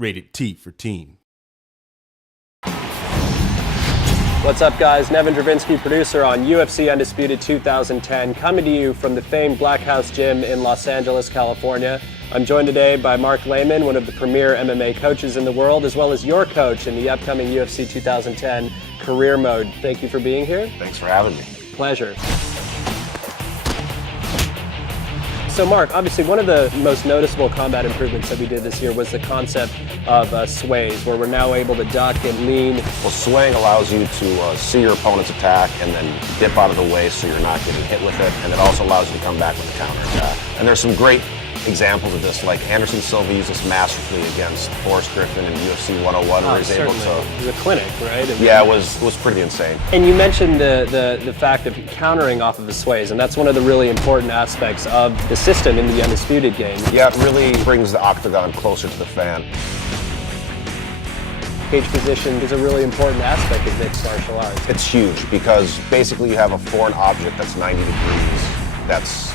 Rated T for teen. What's up, guys? Nevin Dravinsky, producer on UFC Undisputed 2010, coming to you from the famed Black House Gym in Los Angeles, California. I'm joined today by Mark Lehman, one of the premier MMA coaches in the world, as well as your coach in the upcoming UFC 2010 Career Mode. Thank you for being here. Thanks for having me. Pleasure. So Mark, obviously one of the most noticeable combat improvements that we did this year was the concept of sways, where we're now able to duck and lean. Well, swaying allows you to see your opponent's attack and then dip out of the way so you're not getting hit with it, and it also allows you to come back with a counter attack. And there's some great examples of this, like Anderson Silva used this masterfully against Forrest Griffin in UFC 101, where he's able to... It was a clinic, right? Yeah, it was pretty insane. And you mentioned the fact of countering off of the sways, and that's one of the really important aspects of the system in the Undisputed game. Yeah, it really brings the octagon closer to the fan. Cage position is a really important aspect of mixed martial arts. It's huge because basically you have a foreign object that's 90 degrees that's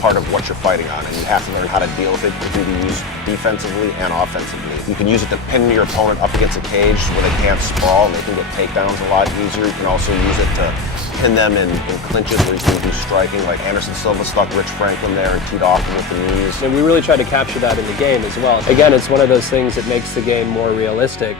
part of what you're fighting on, and you have to learn how to deal with it. It can be used defensively and offensively. You can use it to pin your opponent up against a cage where they can't sprawl and they can get takedowns a lot easier. You can also use it to pin them in clinches where you can do striking, like Anderson Silva stuck Rich Franklin there and teed off him with the knees. And we really try to capture that in the game as well. Again, it's one of those things that makes the game more realistic.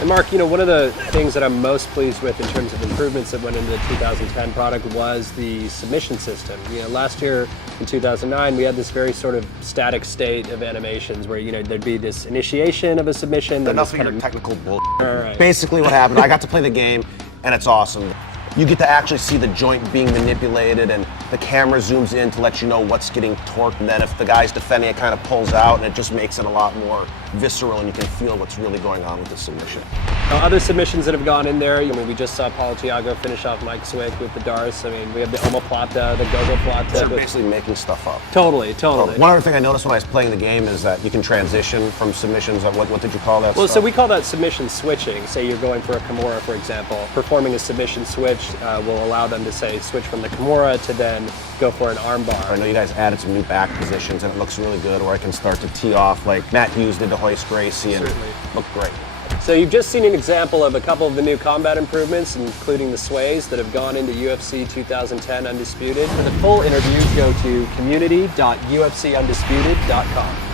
And Mark, you know, one of the things that I'm most pleased with in terms of improvements that went into the 2010 product was the submission system. You know, last year in 2009, we had this very sort of static state of animations where, you know, there'd be this initiation of a submission. Enough of your technical bull. All right. Basically what happened, I got to play the game, and it's awesome. You get to actually see the joint being manipulated, and the camera zooms in to let you know what's getting torqued, and then if the guy's defending, it kind of pulls out, and it just makes it a lot more visceral, and you can feel what's really going on with the submission. Other submissions that have gone in there, I mean, we just saw Paulo Thiago finish off Mike Swick with the Darce. I mean, we have the omoplata, the gogoplata. They're basically making stuff up. Totally. One other thing I noticed when I was playing the game is that you can transition from submissions. What did you call that Well, stuff? so we call that submission switching. Say you're going for a Kimura, for example. Performing a submission switch will allow them to, say, switch from the Kimura to then go for an armbar. I know you guys added some new back positions, and it looks really good, where I can start to tee off like Matt Hughes did to Hoist Gracie, and looked great. So you've just seen an example of a couple of the new combat improvements, including the sways that have gone into UFC 2010 Undisputed. For the full interview, go to community.ufcundisputed.com.